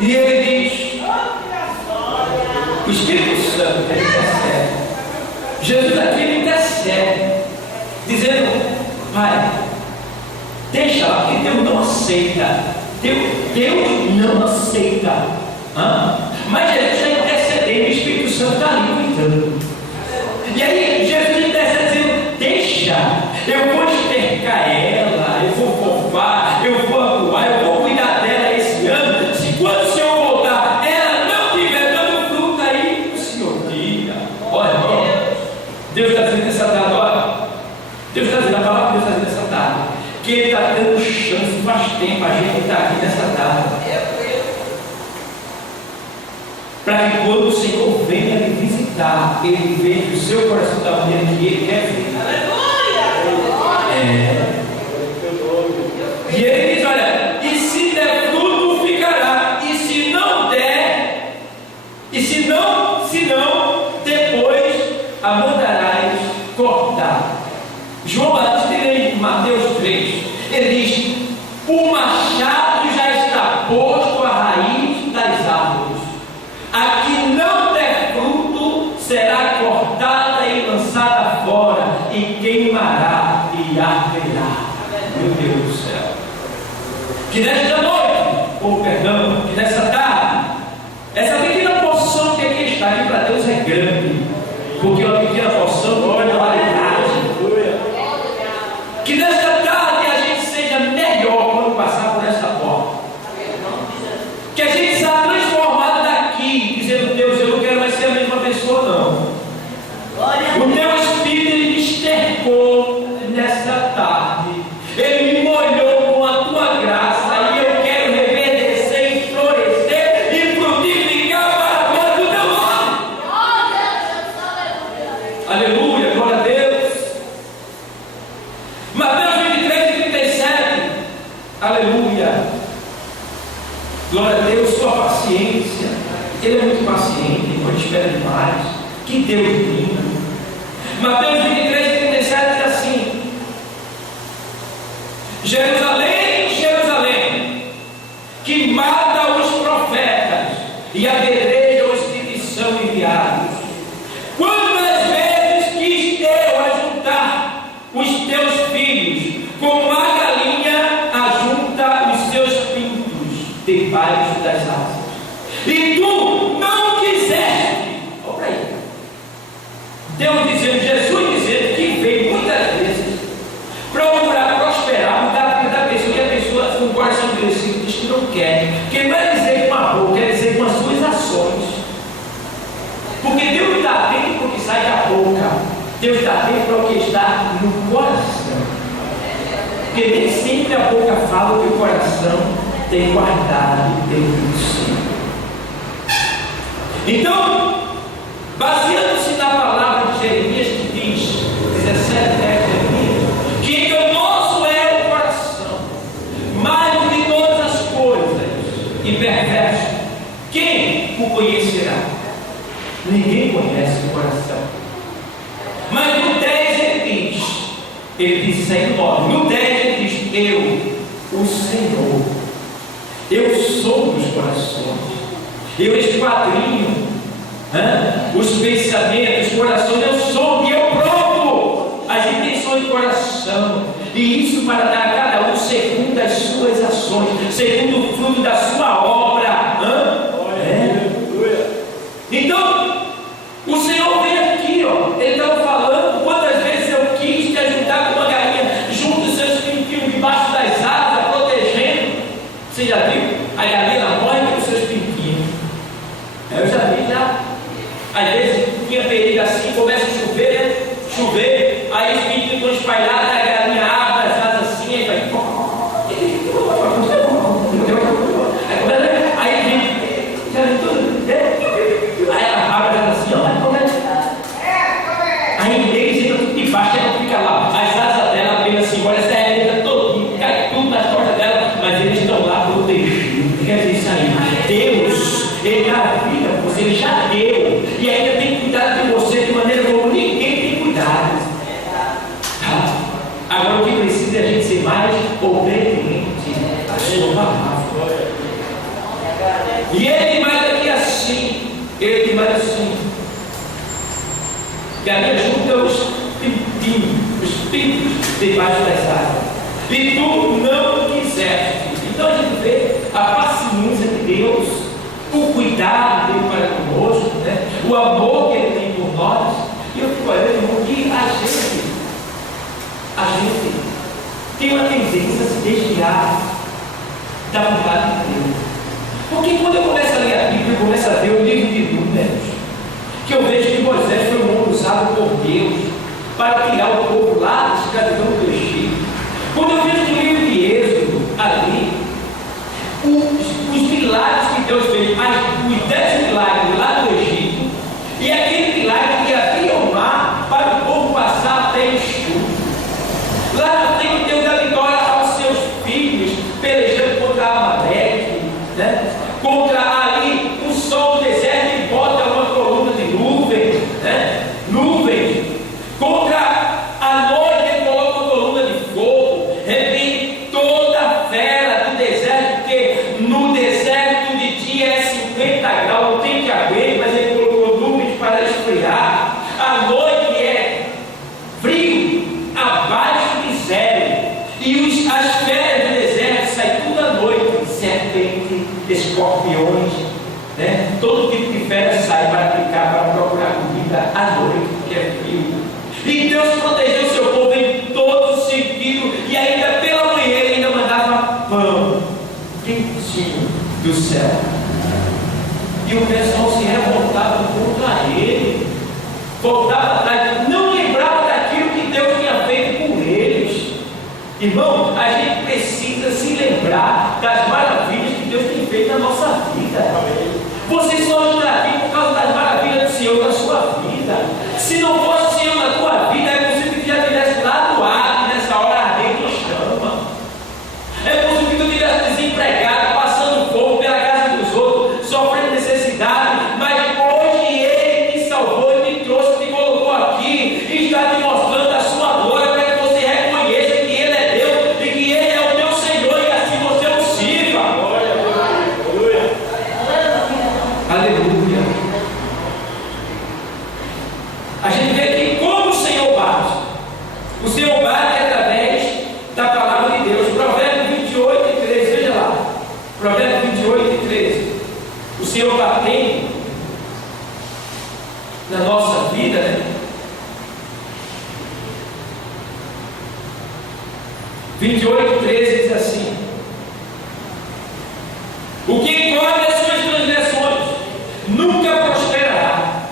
E ele diz, o Espírito Santo intercede. Jesus aqui ele intercede, dizendo, Pai, deixa lá, porque Deus não aceita. Deus não aceita. Mas Jesus está intercedendo, o Espírito Santo está ali cuidando. E aí Jesus intercede dizendo, deixa, eu vou estercar ela, eu vou fofar, eu vou atuar, eu vou cuidar dela esse ano. Se quando o Senhor voltar, ela não estiver dando fruto, aí o Senhor diga. Olha, Deus está dizendo nessa tarde, olha, Deus está dizendo, a palavra que Deus está dizendo nessa tarde, que Ele está dando chance, faz tempo a gente está aqui nessa tarde, para que quando o Senhor venha lhe visitar, Ele veja o seu coração da maneira que Ele quer ver. E Ele diz, olha, e se der fruto ficará, e se não der, e se não, depois a mandarás cortar. João Batista, em Mateus 3, ele diz, o machado já está posto à raiz das árvores. A que não der fruto será cortada e lançada fora, e queimará e arderá. Meu Deus do céu. Que nesta noite, que nessa tarde, essa pequena porção que aqui está, que para Deus é grande, porque uma pequena porção não é validade. Que nesta tarde a gente seja melhor quando passar por esta porta. Que a gente seja transformado daqui, dizendo, Deus, eu não quero mais ser a mesma pessoa, não. O teu Espírito ele me estercou nesta tarde. Ele me molhou com a tua graça. E eu quero reverdecer e florescer e frutificar para a glória do teu nome. Aleluia, glória a Deus. Mateus 23:37. Aleluia. Glória a Deus, sua paciência. Ele é muito paciente, quando espera demais. Que Deus lindo. Mateus 23:37 diz assim: Jerusalém, Jerusalém, que mata os profetas e apedreja os que lhe são enviados. Quantas vezes quis eu ajuntar os teus filhos, como a galinha ajunta os seus pintos debaixo das asas, e tu não quiseste. Olha aí, Deus dizendo, Jesus dizendo que veio muitas vezes procurar prosperar, mudar a vida da pessoa, e a pessoa com o coração endurecido diz que não quer, que não é dizer com a boca, quer dizer com as suas ações, porque Deus está atento para o que sai da boca, Deus está atento para o que está no coração, porque nem sempre a boca fala o que o coração tem guardado dentro de si. Então, baseando-se na palavra de Jeremias que diz, 17:10, que enganoso é o coração, mais de todas as coisas, e perverso, quem o conhecerá? Ninguém conhece o coração. Mas no 10 ele diz 109, no 10 ele diz, eu, o Senhor, eu sou dos corações, eu esquadrinho os pensamentos, os corações, eu sou e eu provo as intenções do coração, e isso para dar a cada um segundo as suas ações, segundo o fruto da sua obra. Então, o Senhor vem aqui, Ele estava falando, quantas vezes eu quis te ajudar com uma galinha, junto os seus pintinhos debaixo das asas, protegendo. Você já viu? A galinha morre com os seus pintinhos. Eu já vi, já. Às vezes tinha perigo assim, começa a chover, aí os pintinhos estão espalhados, a galinha abre as asas assim, aí vai. Aí vem, já viu tudo? Aí ela abre as asas assim, aí eles entram tudo debaixo, ela fica lá, as asas dela apenas assim, olha essa herida todinha, cai tudo nas costas dela, mas eles estão lá protegidos. Quer dizer isso aí, Deus, Ele dá vida a você, Ele já deu, e ainda tem cuidado de você de maneira como ninguém tem cuidado. Agora o que precisa é a gente ser mais obediente à sua palavra. E mais assim: que ali junta os pintos debaixo das águas, e tu não quiseste. Então a gente vê a paciência de Deus, o cuidado dele para conosco, né? O amor que ele tem por nós. E eu fico olhando que a gente tem uma tendência a se desviar da vontade de Deus. Porque quando eu começo a ler a Bíblia, eu começo a ver o livro de Números, que eu vejo que Moisés foi um homem usado por Deus para tirar o povo lá da escravidão do Egito. Quando eu vejo no livro de Êxodo, ali, os milagres que Deus fez, os 10 milagres lá do Egito, e aquele milagre que abria o mar para o povo passar até o escuro. Lá na frente Deus dá vitória aos seus filhos, pelejando contra Amaleque, né? Contra ali o sol do deserto, ele bota uma coluna de nuvens, né? Nuvens, contra a noite ele coloca uma coluna de fogo, reprime toda a fera do deserto, porque no deserto de dia é 50 graus, não tem que haver, mas ele colocou nuvens para esfriar. A noite é frio, abaixo de zero, e as feras do deserto saem tudo à noite, serpente, escorpiões, né? Todo tipo de fera sai para ficar, para procurar comida à noite, porque é frio. E Deus protegeu o seu povo em todo sentido, e ainda pela manhã ele ainda mandava pão quentinho do céu. E o pessoal se revoltava contra ele, voltava atrás, não lembrava daquilo que Deus tinha feito por eles. Irmão, a gente precisa se lembrar das maravilhas que Deus tem feito na nossa vida. Você só está aqui por causa das maravilhas do Senhor na sua vida. Se não fosse o Senhor na tua vida, é possível que já tivesse lá no ar, nessa hora ardendo em chama. É possível que tu tivesse desempregado, passando fogo pela casa dos outros, sofrendo necessidade, mas hoje Ele te salvou e te trouxe, te colocou aqui e está te mostrando a sua glória para que você reconheça que Ele é Deus e que Ele é o teu Senhor e assim você o sirva. Aleluia. Aleluia. A gente vê que como o Senhor bate. O Senhor bate através da palavra de Deus. Provérbios 28 e 13, veja lá. Provérbios 28 e 13. O Senhor batendo na nossa vida, né? 28 e 13 diz assim: o que encobre as suas transgressões nunca prosperará,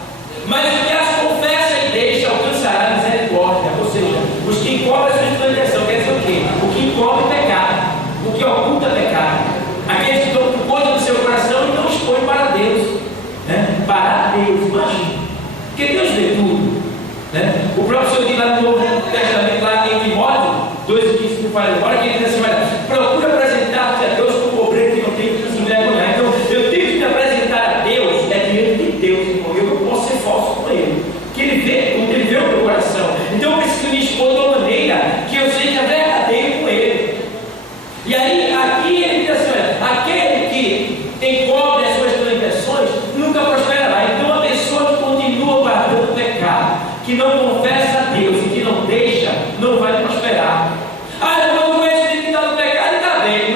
mas o que as confessa e deixa alcançará misericórdia. Ou seja, os que encobrem as suas transgressões, quer dizer o quê? O que encobre pecado, o que oculta pecado, aqueles que estão com coisa no seu coração e não expõem para Deus, né? Para Deus, imagina, porque Deus vê tudo, né? O próprio Senhor diz lá no Novo Testamento, lá em Timóteo 2,15, que fala agora, que ele diz assim: olha, procura apresentar-te a Deus como obreiro que não tem que se envergonhar. Então, eu tenho que me apresentar a Deus, é diante de Deus, irmão. Eu não posso ser falso com Ele, porque Ele vê o meu coração. Então, eu preciso me expor de uma maneira que eu seja verdadeiro com Ele. E aí, aqui ele diz assim: olha, aquele que encobre as suas transgressões nunca prosperará. Então, a pessoa que continua guardando o pecado, que não confessa a Deus e que não deixa, não vai prosperar. Ah, eu não conheço ele que está no pecado e está bem.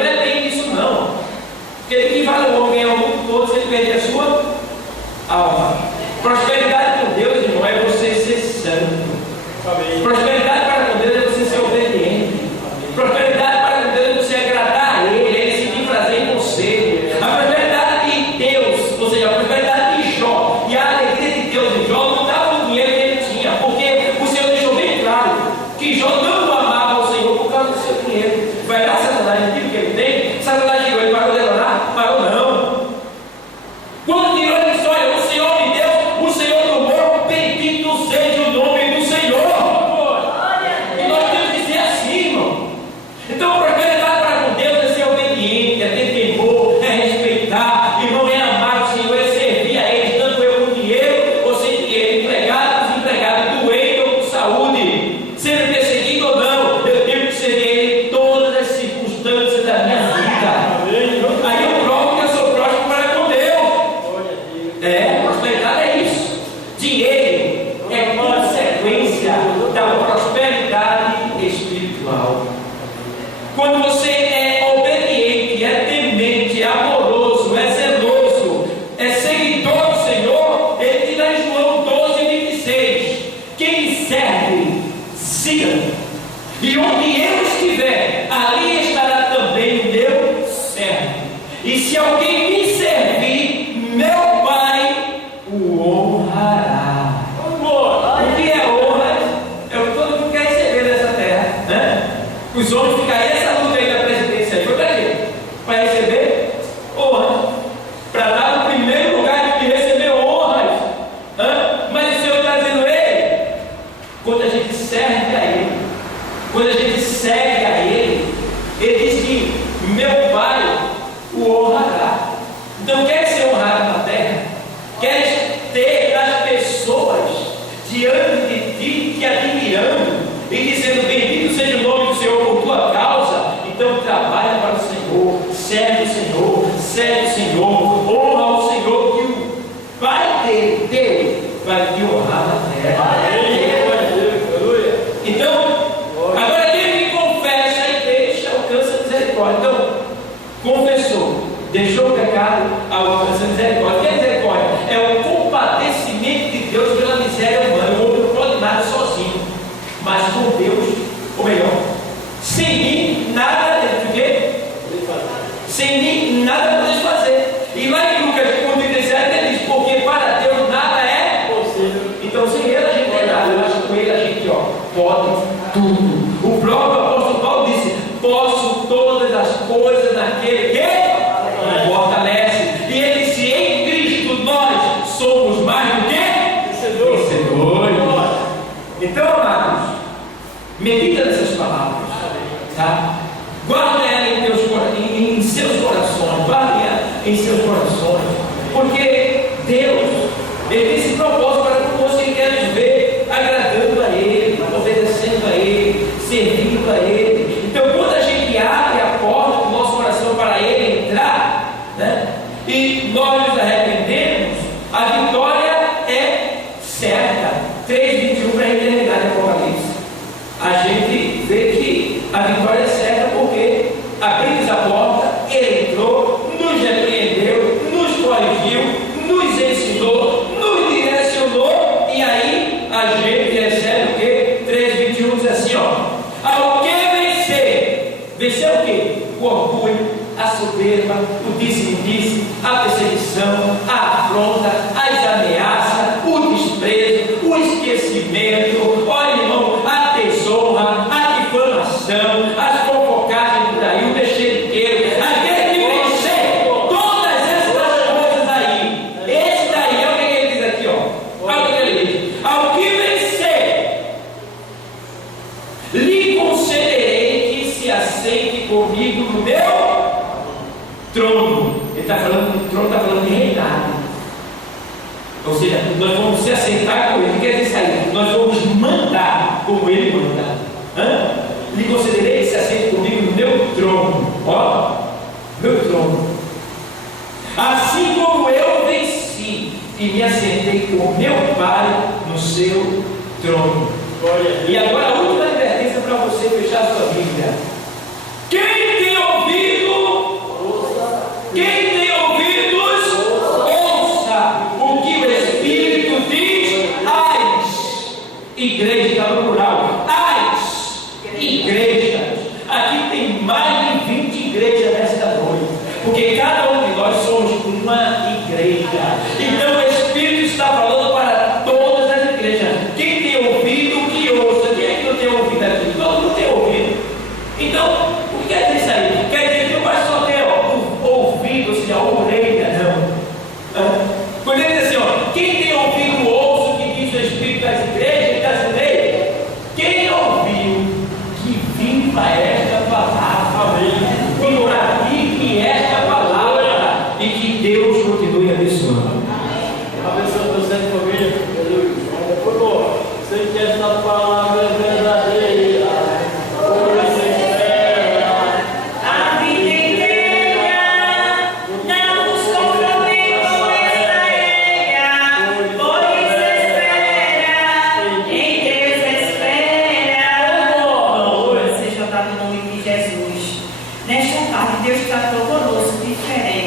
espiritual. Quando você é obediente, é temente, é amoroso, é zeloso, é seguidor do Senhor, Ele diz lá em João 12:26: quem me serve, siga. E onde eu estiver, ali estará também o meu servo. E se alguém me servir, meu Pai o honrará. O que é honra? É o que todo mundo quer receber nessa terra, né? Os homens ficam aí, essa luta aí da presidência aí, foi para quê? Para receber honra, para dar o primeiro lugar de receber honras. Mas o Senhor está dizendo: ei, quando a gente serve a Ele, quando a gente segue a Ele, Ele diz que meu Pai o honrará. Então, quer ser honrado na terra? Quer ter as pessoas diante de ti, te admirando e dizendo: bendito seja o nome do Senhor por tua causa? Então, trabalha para o Senhor, serve o Senhor, segue o Senhor, honra o Senhor, que o Pai dele, Deus, vai te honrar na terra. Então, agora quem me confessa e deixa, alcança a misericórdia. Então, confessou, deixou o pecado, alcança a misericórdia. O que é misericórdia? É o compadecimento de Deus pela miséria humana. O homem não pode nada sozinho, mas com Deus, ou melhor, sem mim nada sem mim nada podes fazer. E lá em Lucas 1:37 ele diz: porque para Deus nada é possível. Então sem Ele a gente não é nada, mas com Ele a gente pode tudo. O próprio apóstolo Paulo disse: posso todas as coisas naquele que me fortalece. E ele disse: em Cristo nós somos mais do que vencedores. Então, amados, medita nessas palavras, tá? Guarda ela em seus corações, guarda ela em seus corações, porque Deus, Ele tem esse propósito para que você quer nos ver agradando a Ele, obedecendo a Ele, servindo a Ele. Então, quando a gente abre a porta do nosso coração para Ele entrar, né, e nós nos arrependemos, a vitória é certa. 3:21 para a eternidade do Apocalipse. A gente vê que a vitória é certa porque abrimos a porta, Ele entrou, nos repreendeu, nos corrigiu, nos ensinou, nos direcionou, e aí a gente recebe o que? 3:21 diz assim: ao que vencer? Vencer o que? O orgulho, a soberba, o disse-me-disse, a perseguição, a afronta, as ameaças, o desprezo, o esquecimento, olha, irmão, a desonra, a difamação, as fofocagens por aí, o mexeriqueiro, aquele que vencer todas essas coisas aí. Esse daí é o que ele diz aqui, olha o que ele diz: ao que vencer, lhe concederei que se assente comigo no meu trono. Ele está falando do trono, está falando de reinado. Ou seja, nós vamos se assentar com Ele. O que quer dizer isso aí? Nós vamos mandar como Ele manda. Lhe concederei que se assente comigo no meu trono. Meu trono. Assim como eu venci e me assentei com meu Pai no seu trono. E agora a última advertência para você fechar a sua Bíblia. Quem tem ouvido, quem tem ouvidos, ouça o que o Espírito diz às igrejas, está no plural, às igrejas. Aqui tem mais de 20 igrejas nesta noite, porque cada um de nós somos uma igreja. Então o Espírito está falando para todas as igrejas. Quem tem ouvido, que ouça. Quem é que não tem ouvido aqui? Todo mundo tem ouvido. Então, o que quer dizer isso aí? Quer dizer que não vai só ter ouvido, ou seja, orelha, não. Quando ele diz assim, quem tem ouvido, ouça o que diz o Espírito das igrejas, ele está dizendo: quem ouviu, que viva esta palavra, que pratique esta palavra, e que Deus continue abençoando. no nome de Jesus. Nesta tarde, Deus tratou conosco diferente.